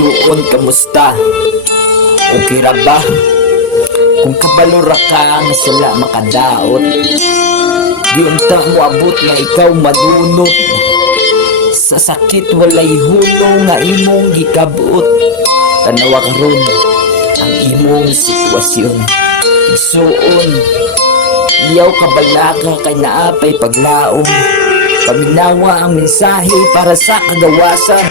igsuon, kamusta? Okay ra ba? Kung kabalo ra ka nga sala makadaot, di unta mo abot nga ikaw madunot. Sa sakit walay hulong nga imong gikabuot. Tanawa karon ang imong sitwasyon. Igsuon, iyaw kabalaka kay naapay paglaom. Paminawa ang mensahe para sa kagawasan.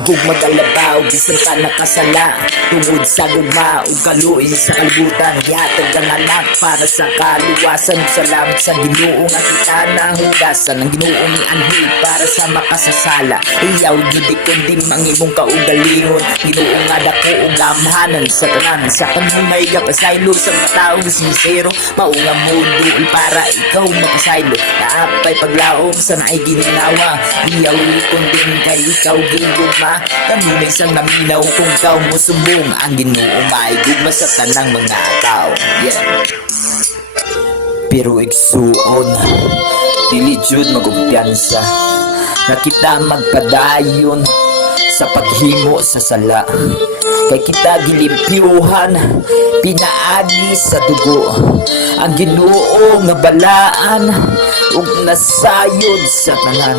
Gugma kalabaw, bisan ka nakasala. Tungod sa gugma o kaluin sa kalibutan. Hihatag ang anak para sa kaluwasan. Salamat sa Ginoo nga kita nahugasan. Ang Ginoo ni anhi para sa makasasala. Iyaw gidi kundi mangimong kaugalihon. Ginoo nga dako o gamhanan sa tanan. Sa kanhumay kapasaylo sa mataong sincero. Maunga mundo para ikaw makasaylo. Naapay paglaom sa naay gininawa. Iyaw kundi kay ikaw gigugma. Kanunay sang naminaw kung ikaw mo sumbong. Ang Ginoo may gugma sa tanang mga tao. Yeah. Pero igsuon, dili jud magumpiyansa na kita magpadayon sa paghimo sa sala. Kay kita gilimpyuhan, pinaagi sa dugo. Ang Ginoo nga balaan ug nasayod sa tanan.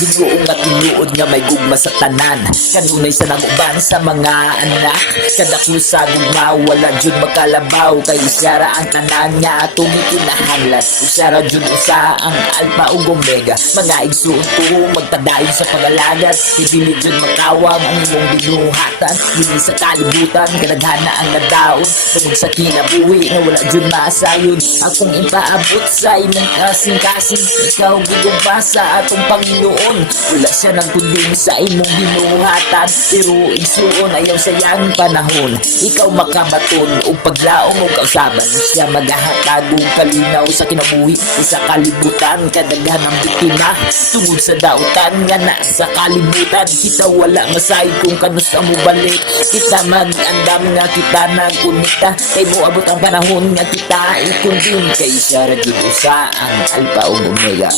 Ginoo nga tinuod nga may gugma sa tanan. Kanunay sa naguban sa mga anak. Kadaklo sa gugma wala jud makalabaw. Kay isara ang tanan nga atong kinahanglan. Isara jud usa ang alpha ug omega. Mga igsuon tuho magpadayon sa pagalagat. Dili jud makawam ang imong binuhatan. Dili sa kalibutan kadaghana ang nadaon. Tungod sa kinabuhi nga wala jud maasayon. Akong ipaabot sa imong kasing-kasing. Ikaw gigugma sa atong Panginoon. Wala siya nagkunding sa imong binuhatan. Pero igsuon ayaw sayang panahon. Ikaw makabaton o paglaong o kausaban. Siya maghahatag og kalinaw sa kinabuhi. Sa kalibutan kadaghan ang biktima. Tungod sa dautan nga na sa kalibutan. Kita wala masay kung kanus mo balik. Kita mag-andam nga kita nagkunita. Kay mo abot ang panahon nga kita ikunding. Kay siya sa ang alpha o omega.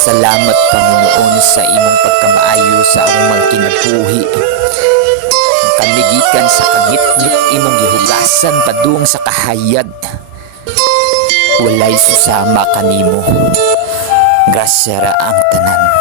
Salamat Panginoon sa imong pagkamaayo sa among mga kinabuhi. Ang kamigikan sa kangit-ngit imong gihugasan padung sa kahayag. Walay susama kanimo. Grasya ra ang tanan.